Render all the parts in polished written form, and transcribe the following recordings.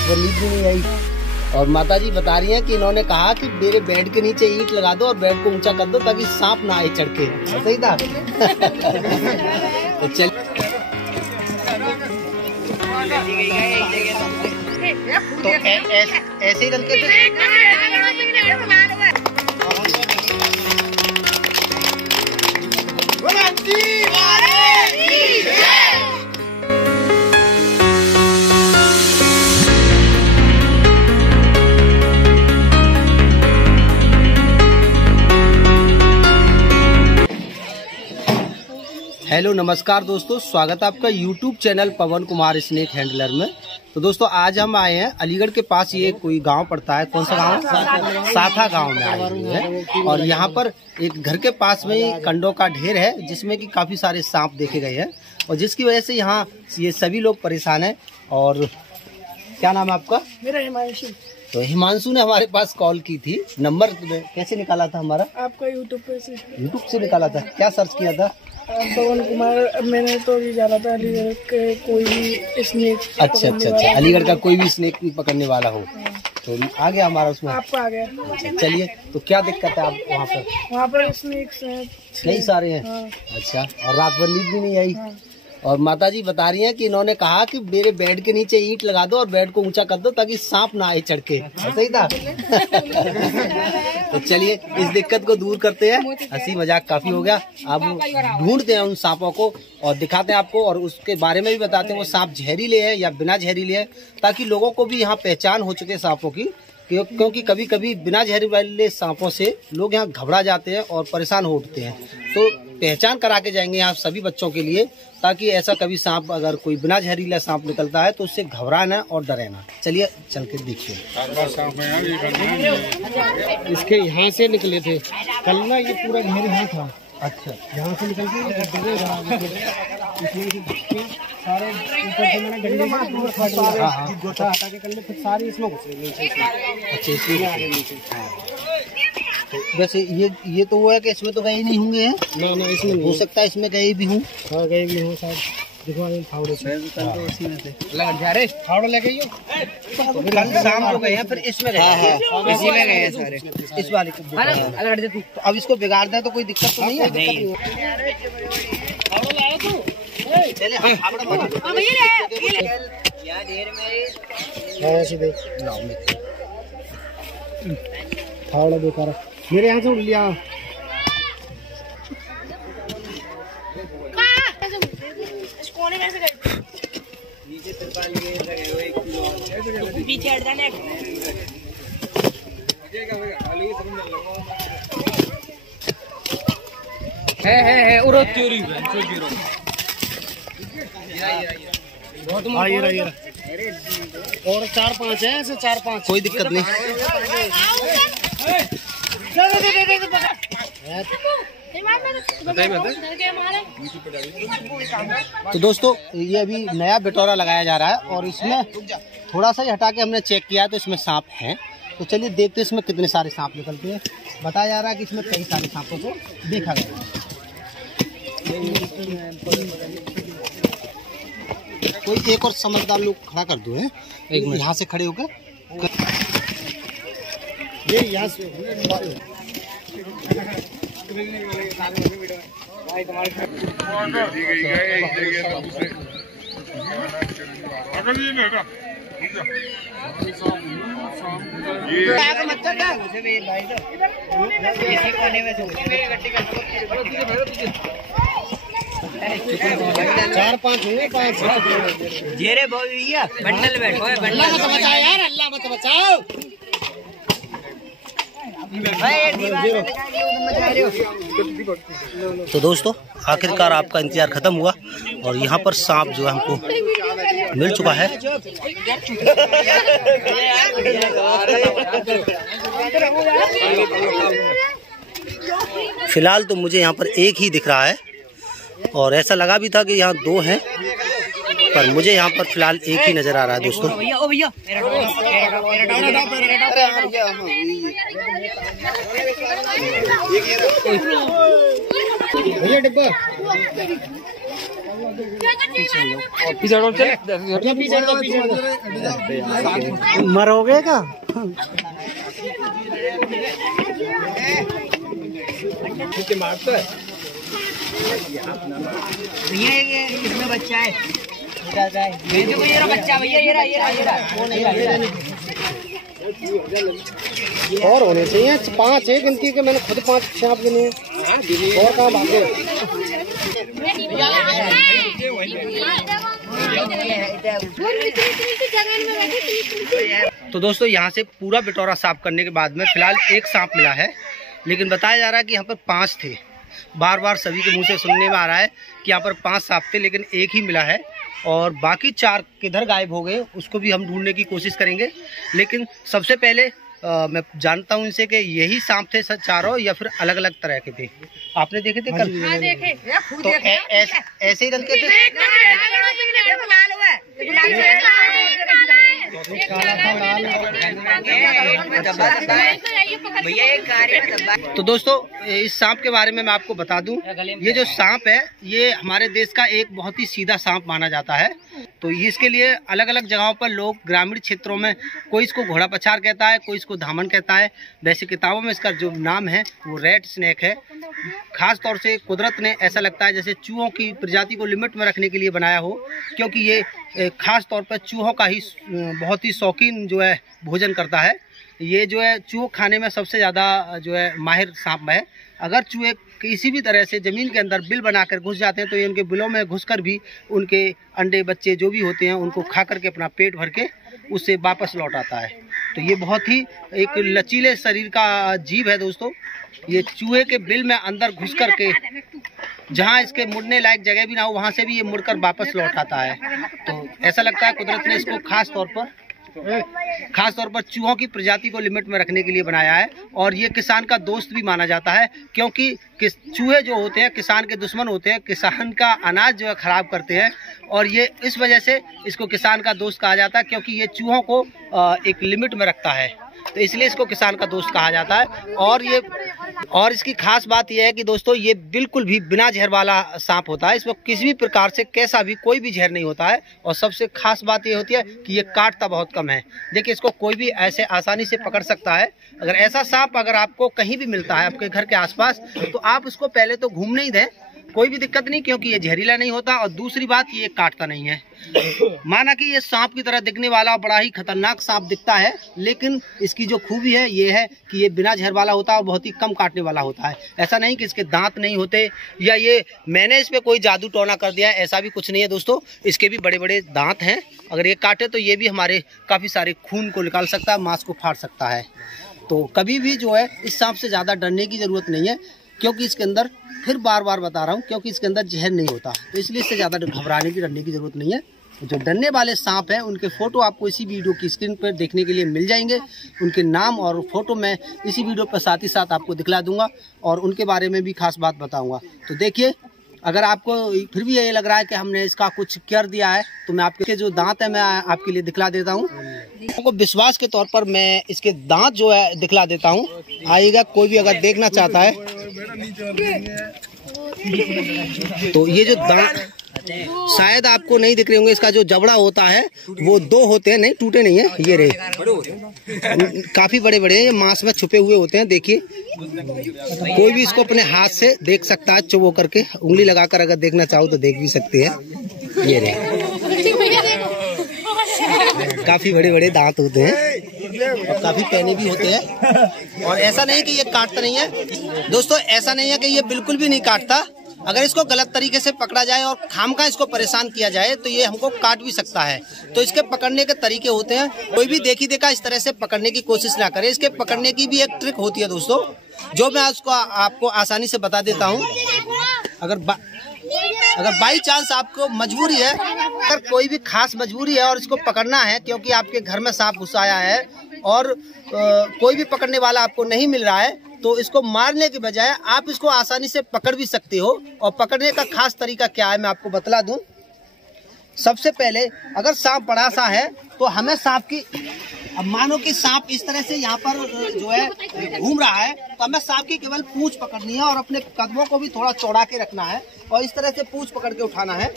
रात भर नींद भी नहीं आई। और माता जी बता रही हैं कि इन्होंने कहा कि मेरे बेड के नीचे ईंट लगा दो और बेड को ऊंचा कर दो ताकि सांप ना आए चढ़ के। सही था। तो चल तो ऐसे ही करके हेलो नमस्कार दोस्तों, स्वागत है आपका YouTube चैनल पवन कुमार स्नेक हैंडलर में। तो दोस्तों आज हम आए हैं अलीगढ़ के पास, ये कोई गांव पड़ता है। कौन सा गांव? साथा गांव में आए हुए हैं। और यहाँ पर एक घर के पास में ही कंडों का ढेर है जिसमें कि काफी सारे सांप देखे गए हैं और जिसकी वजह से यहाँ ये सभी लोग परेशान हैं। और क्या नाम है आपका? मेरा हिमांशु। तो हिमांशु ने हमारे पास कॉल की थी। नंबर कैसे निकाला था हमारा? आपका यूट्यूब से निकाला था। क्या सर्च किया था? पवन कुमार। मैंने तो ये जाना था अलीगढ़ के कोई भी स्नेक। अच्छा, अलीगढ़ का कोई भी स्नेक पकड़ने वाला हो तो आ गया हमारा उसमें। आपका आ गया। चलिए, तो क्या दिक्कत है आप वहाँ पर? वहाँ पर स्नेक्स हैं कई सारे हैं। हाँ। अच्छा, और रात भर नींद भी नहीं आई। हाँ। और माता जी बता रही हैं कि इन्होंने कहा कि मेरे बेड के नीचे ईंट लगा दो और बेड को ऊंचा कर दो ताकि सांप ना आए चढ़ के। सही था। तो चलिए इस दिक्कत को दूर करते हैं। हंसी मजाक काफी हो गया। अब ढूंढते हैं उन सांपों को और दिखाते हैं आपको, और उसके बारे में भी बताते हैं वो सांप जहरीले हैं या बिना जहरीले हैं, ताकि लोगों को भी यहाँ पहचान हो चुके सांपों की। क्योंकि कभी कभी बिना जहरीले वाले सांपों से लोग यहाँ घबरा जाते हैं और परेशान हो उठते हैं। तो पहचान करा के जाएंगे यहाँ सभी बच्चों के लिए, ताकि ऐसा कभी सांप, अगर कोई बिना जहरीला सांप निकलता है तो उससे घबराना और डरेना। चलिए चल के देखिए। इसके यहाँ से निकले थे कल ना, ये पूरा घेर यहाँ था। अच्छा, यहाँ से निकल के सारे ऊपर से मैंने गंदे गोटा हटा के कर ले, फिर सारी इसमें घुसे। अच्छा, इसमें वैसे ये तो वो है कि इसमें तो गए नहीं होंगे। ना इसमें हो सकता है इसमें गए भी हूँ। हाँ गए भी हूँ शायद। देखो फावड़े से फावड़े ले गई हो। कल शाम को गए हैं, फिर इसमें गए। इसी में गए सारे। इस वाले को तो अब इसको बिगाड़ दें तो कोई दिक्कत तो नहीं है। फावड़ा बेकार मेरे यहाँ से उड़ लिया। है उरो चोरी बहुत और 4-5 है ऐसे 4-5। कोई दिक्कत नहीं। तो दोस्तों ये अभी नया बिटोरा लगाया जा रहा है और इसमें थोड़ा सा ही हटा के हमने चेक किया है तो इसमें सांप हैं। तो चलिए देखते हैं इसमें कितने सारे सांप निकलते हैं। बताया जा रहा है कि इसमें कई सारे सांपों को देखा गया। कोई एक और समझदार लोग खड़ा कर दो है, एक मिनट यहाँ से खड़े होकर। ये यहाँ से चार पाँच हुए, 5 जेरे भैया बंडल बैठो है। अल्लाह मत बचाओ यार, अल्लाह मत बचाओ। तो दोस्तों आखिरकार आपका इंतजार खत्म हुआ और यहाँ पर सांप जो है हमको मिल चुका है। फिलहाल तो मुझे यहाँ पर एक ही दिख रहा है और ऐसा लगा भी था कि यहाँ 2 हैं, पर मुझे यहाँ पर फिलहाल एक ही नजर आ रहा है दोस्तों। भैया डिब्बा मरोगे का? भैया ये इसमें बच्चा है, ये बच्चा भैया, ये और होने चाहिए 5 एक गिनती के, मैंने खुद 5 गिने और कहाँ भागे। तो दोस्तों यहाँ से पूरा बिटोरा साफ करने के बाद में फिलहाल एक सांप मिला है, लेकिन बताया जा रहा है कि यहाँ पर 5 थे। बार बार सभी के मुंह से सुनने में आ रहा है कि यहाँ पर 5 सांप थे, लेकिन एक ही मिला है और बाकी 4 किधर गायब हो गए उसको भी हम ढूंढने की कोशिश करेंगे। लेकिन सबसे पहले मैं जानता हूँ इनसे कि यही सांप थे चारों या फिर अलग अलग तरह के थे। आपने देखे थे कल? हाँ, देखे। तो ऐसे ही रंग के थे। तो दोस्तों इस सांप के बारे में मैं आपको बता दूं, ये जो सांप है ये हमारे देश का एक बहुत ही सीधा सांप माना जाता है। तो इसके लिए अलग अलग जगहों पर लोग ग्रामीण क्षेत्रों में कोई इसको घोड़ा पछाड़ कहता है, कोई इसको धामन कहता है। वैसे किताबों में इसका जो नाम है वो रेड स्नेक है। खास तौर से कुदरत ने ऐसा लगता है जैसे चूहों की प्रजाति को लिमिट में रखने के लिए बनाया हो, क्योंकि ये खास तौर पर चूहों का ही बहुत ही शौकीन जो है भोजन करता है। ये जो है चूहे खाने में सबसे ज़्यादा जो है माहिर सांप है। अगर चूहे किसी भी तरह से ज़मीन के अंदर बिल बनाकर घुस जाते हैं तो ये उनके बिलों में घुसकर भी उनके अंडे बच्चे जो भी होते हैं उनको खा करके अपना पेट भर के उससे वापस लौट आता है। तो ये बहुत ही एक लचीले शरीर का जीव है दोस्तों। ये चूहे के बिल में अंदर घुस करके जहाँ इसके मुड़ने लायक जगह भी ना हो वहाँ से भी ये मुड़कर वापस लौट आता है। तो ऐसा लगता है कुदरत ने इसको खास तौर पर चूहों की प्रजाति को लिमिट में रखने के लिए बनाया है। और ये किसान का दोस्त भी माना जाता है, क्योंकि चूहे जो होते हैं किसान के दुश्मन होते हैं, किसान का अनाज जो है खराब करते हैं। और ये इस वजह से इसको किसान का दोस्त कहा जाता है, क्योंकि ये चूहों को एक लिमिट में रखता है, तो इसलिए इसको किसान का दोस्त कहा जाता है। और इसकी खास बात यह है कि दोस्तों ये बिल्कुल भी बिना जहर वाला सांप होता है। इसमें किसी भी प्रकार से कैसा भी कोई भी जहर नहीं होता है। और सबसे खास बात ये होती है कि ये काटता बहुत कम है। देखिए इसको कोई भी ऐसे आसानी से पकड़ सकता है। अगर ऐसा सांप अगर आपको कहीं भी मिलता है आपके घर के आसपास, तो आप उसको पहले तो घूमने ही दें, कोई भी दिक्कत नहीं, क्योंकि ये जहरीला नहीं होता। और दूसरी बात ये काटता नहीं है। माना कि ये सांप की तरह दिखने वाला बड़ा ही खतरनाक सांप दिखता है, लेकिन इसकी जो खूबी है ये है कि ये बिना जहर वाला होता है और बहुत ही कम काटने वाला होता है। ऐसा नहीं कि इसके दांत नहीं होते या ये मैंने इस पे कोई जादू टोना कर दिया है, ऐसा भी कुछ नहीं है दोस्तों। इसके भी बड़े बड़े दांत हैं। अगर ये काटे तो ये भी हमारे काफ़ी सारे खून को निकाल सकता है, मांस को फाड़ सकता है। तो कभी भी जो है इस सांप से ज़्यादा डरने की ज़रूरत नहीं है, क्योंकि इसके अंदर, फिर बार बार बता रहा हूँ, क्योंकि इसके अंदर जहर नहीं होता, तो इसलिए इससे ज़्यादा घबराने की डरने की ज़रूरत नहीं है। जो डरने वाले सांप हैं उनके फ़ोटो आपको इसी वीडियो की स्क्रीन पर देखने के लिए मिल जाएंगे। उनके नाम और फ़ोटो मैं इसी वीडियो पर साथ ही साथ आपको दिखला दूंगा और उनके बारे में भी खास बात बताऊंगा। तो देखिए, अगर आपको फिर भी ये लग रहा है कि हमने इसका कुछ कर दिया है, तो मैं आपके जो दांत है मैं आपके लिए दिखला देता हूँ। आपको विश्वास के तौर पर मैं इसके दांत जो है दिखला देता हूँ। आइएगा, कोई भी अगर देखना चाहता है तो ये जो दांत शायद आपको नहीं दिख रहे होंगे, इसका जो जबड़ा होता है वो 2 होते हैं, नहीं टूटे नहीं है, ये रहे, काफी बड़े बड़े हैं, ये मांस में छुपे हुए होते हैं। देखिए, कोई भी इसको अपने हाथ से देख सकता है, चुबो करके उंगली लगाकर अगर देखना चाहो तो देख भी सकते हैं। ये रहे, काफी बड़े बड़े दांत होते हैं और काफी पैने भी होते हैं। और ऐसा नहीं कि ये काटता नहीं है दोस्तों, ऐसा नहीं है कि ये बिल्कुल भी नहीं काटता। अगर इसको गलत तरीके से पकड़ा जाए और खामखा इसको परेशान किया जाए तो ये हमको काट भी सकता है। तो इसके पकड़ने के तरीके होते हैं, कोई भी देखी देखा इस तरह से पकड़ने की कोशिश ना करे। इसके पकड़ने की भी एक ट्रिक होती है दोस्तों, जो मैं उसको आपको आसानी से बता देता हूँ। अगर बाई चांस आपको मजबूरी है, अगर कोई भी खास मजबूरी है और इसको पकड़ना है, क्योंकि आपके घर में सांप घुस आया है और कोई भी पकड़ने वाला आपको नहीं मिल रहा है, तो इसको मारने के बजाय आप इसको आसानी से पकड़ भी सकते हो। और पकड़ने का खास तरीका क्या है मैं आपको बतला दूं। सबसे पहले अगर सांप बड़ा सा है तो हमें सांप की अब मानो कि सांप इस तरह से यहाँ पर जो है घूम रहा है, तो हमें सांप की केवल पूंछ पकड़नी है और अपने कदमों को भी थोड़ा चौड़ा के रखना है और इस तरह से पूंछ पकड़ के उठाना है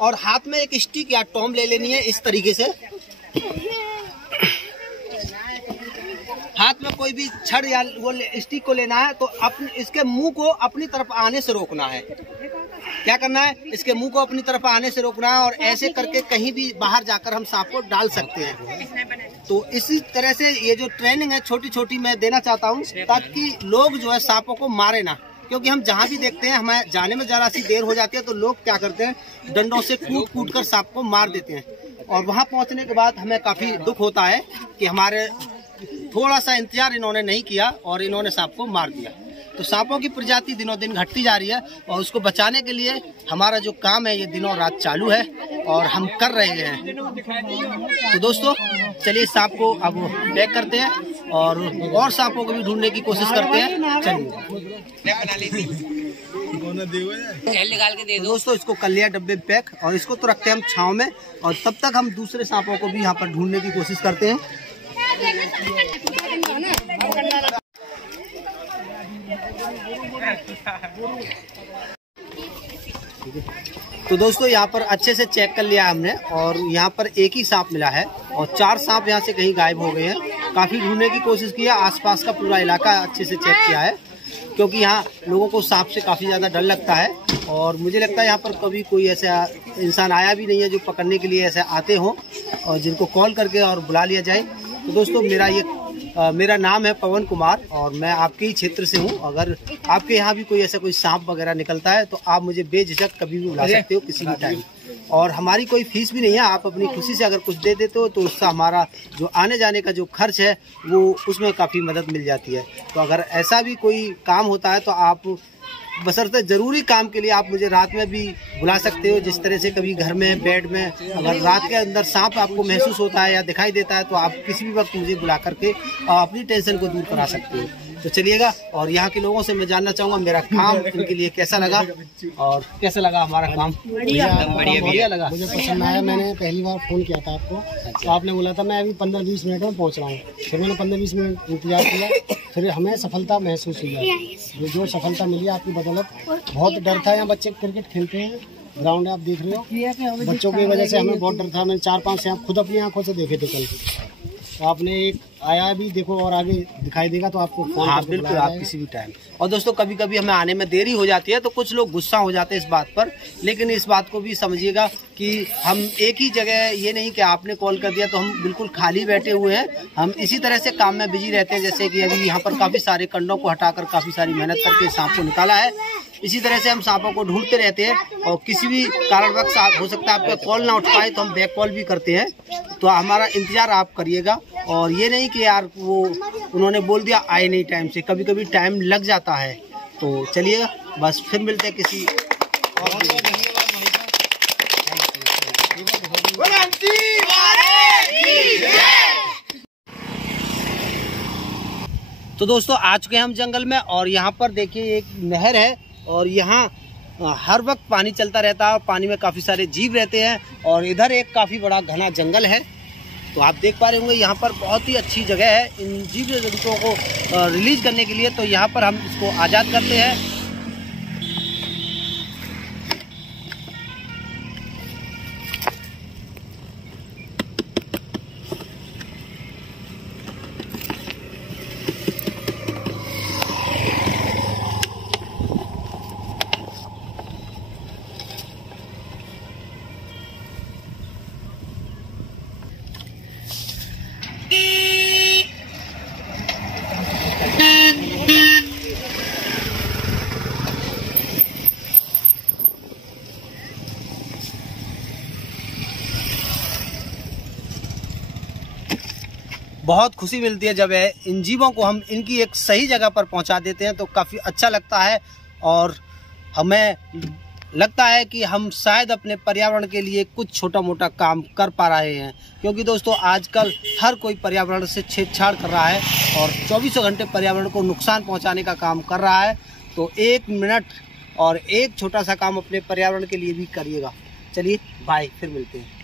और हाथ में एक स्टिक या टॉम ले लेनी है। इस तरीके से हाथ में कोई भी छड़ या वो स्टिक को लेना है, तो अपने इसके मुंह को अपनी तरफ आने से रोकना है। क्या करना है, इसके मुंह को अपनी तरफ आने से रोकना है और ऐसे करके कहीं भी बाहर जाकर हम सांप को डाल सकते हैं। तो इसी तरह से ये जो ट्रेनिंग है छोटी छोटी मैं देना चाहता हूँ, ताकि लोग जो है सांपों को मारे ना, क्योंकि हम जहाँ भी देखते हैं हमें जाने में जरा सी देर हो जाती है तो लोग क्या करते हैं, डंडों से कूट कूट कर सांप को मार देते हैं और वहाँ पहुँचने के बाद हमें काफी दुख होता है कि हमारे थोड़ा सा इंतजार इन्होंने नहीं किया और इन्होंने सांप को मार दिया। तो सांपों की प्रजाति दिनों दिन घटती जा रही है और उसको बचाने के लिए हमारा जो काम है ये दिनों रात चालू है और हम कर रहे हैं। तो दोस्तों चलिए सांप को अब पैक करते हैं और सांपों को भी ढूंढने की कोशिश करते हैं। चलिए दोस्तों इसको कर लिया डब्बे पैक और इसको तो रखते हैं हम छांव में और तब तक हम दूसरे सांपों को भी यहाँ पर ढूंढने की कोशिश करते हैं। तो दोस्तों यहाँ पर अच्छे से चेक कर लिया हमने और यहाँ पर एक ही सांप मिला है और 4 सांप यहाँ से कहीं गायब हो गए हैं। काफी ढूंढने की कोशिश की है, आसपास का पूरा इलाका अच्छे से चेक किया है, क्योंकि यहाँ लोगों को सांप से काफी ज्यादा डर लगता है और मुझे लगता है यहाँ पर कभी कोई ऐसा इंसान आया भी नहीं है जो पकड़ने के लिए ऐसे आते हों और जिनको कॉल करके और बुला लिया जाए। तो दोस्तों मेरा नाम है पवन कुमार और मैं आपके ही क्षेत्र से हूँ। अगर आपके यहाँ भी कोई ऐसा कोई सांप वगैरह निकलता है तो आप मुझे बेझिझक कभी भी बुला सकते हो, किसी भी टाइम। और हमारी कोई फीस भी नहीं है, आप अपनी खुशी से अगर कुछ दे देते हो तो उससे हमारा जो आने जाने का जो खर्च है वो उसमें काफ़ी मदद मिल जाती है। तो अगर ऐसा भी कोई काम होता है तो आप बशर्ते जरूरी काम के लिए आप मुझे रात में भी बुला सकते हो। जिस तरह से कभी घर में बेड में अगर रात के अंदर सांप आपको महसूस होता है या दिखाई देता है तो आप किसी भी वक्त मुझे बुला करके अपनी टेंशन को दूर करा सकते हो। तो चलिएगा और यहाँ के लोगों से मैं जानना चाहूँगा मेरा काम इनके लिए कैसा लगा और कैसा लगा हमारा काम। बढ़िया लगा, मुझे पसंद आया। मैंने पहली बार फ़ोन किया था आपको, तो आपने बोला था मैं अभी 15-20 मिनट में पहुँच रहा हूँ। फिर मैंने 15-20 मिनट इंतजार किया, फिर हमें सफलता महसूस हुई। जो सफलता मिली आपकी बदौलत। बहुत डर था, यहाँ बच्चे क्रिकेट खेलते हैं, ग्राउंड है आप देख रहे हो, बच्चों की वजह से हमें बहुत डर था। मैंने 4-5 सांप खुद अपनी आंखों से देखे थे कल। तो आपने एक आया भी देखो और आगे दिखाई देगा तो आपको फोन। हाँ बिल्कुल, आप किसी भी टाइम। और दोस्तों कभी कभी हमें आने में देरी हो जाती है तो कुछ लोग गुस्सा हो जाते हैं इस बात पर, लेकिन इस बात को भी समझिएगा कि हम एक ही जगह, ये नहीं कि आपने कॉल कर दिया तो हम बिल्कुल खाली बैठे हुए हैं। हम इसी तरह से काम में बिजी रहते हैं। जैसे कि अभी यहाँ पर काफी सारे कंडों को हटाकर काफी सारी मेहनत करके सांप को निकाला है। इसी तरह से हम सांपों को ढूंढते रहते हैं और किसी भी कारणवश हो सकता है आपका कॉल ना उठ पाए तो हम बैक कॉल भी करते हैं। तो हमारा इंतजार आप करिएगा और ये नहीं कि यार वो उन्होंने बोल दिया आए नहीं टाइम से, कभी कभी टाइम लग जाता है। तो चलिएगा, बस फिर मिलते हैं किसी तो दोस्तों आ चुके हैं हम जंगल में और यहाँ पर देखिए एक नहर है और यहाँ हर वक्त पानी चलता रहता है और पानी में काफ़ी सारे जीव रहते हैं और इधर एक काफ़ी बड़ा घना जंगल है। तो आप देख पा रहे होंगे यहाँ पर बहुत ही अच्छी जगह है इन जीव जंतुओं को रिलीज करने के लिए। तो यहाँ पर हम इसको आज़ाद करते हैं। बहुत खुशी मिलती है जब इन जीवों को हम इनकी एक सही जगह पर पहुंचा देते हैं तो काफ़ी अच्छा लगता है और हमें लगता है कि हम शायद अपने पर्यावरण के लिए कुछ छोटा मोटा काम कर पा रहे हैं। क्योंकि दोस्तों आजकल हर कोई पर्यावरण से छेड़छाड़ कर रहा है और 24 घंटे पर्यावरण को नुकसान पहुंचाने का काम कर रहा है। तो 1 मिनट और एक छोटा सा काम अपने पर्यावरण के लिए भी करिएगा। चलिए बाय, फिर मिलते हैं।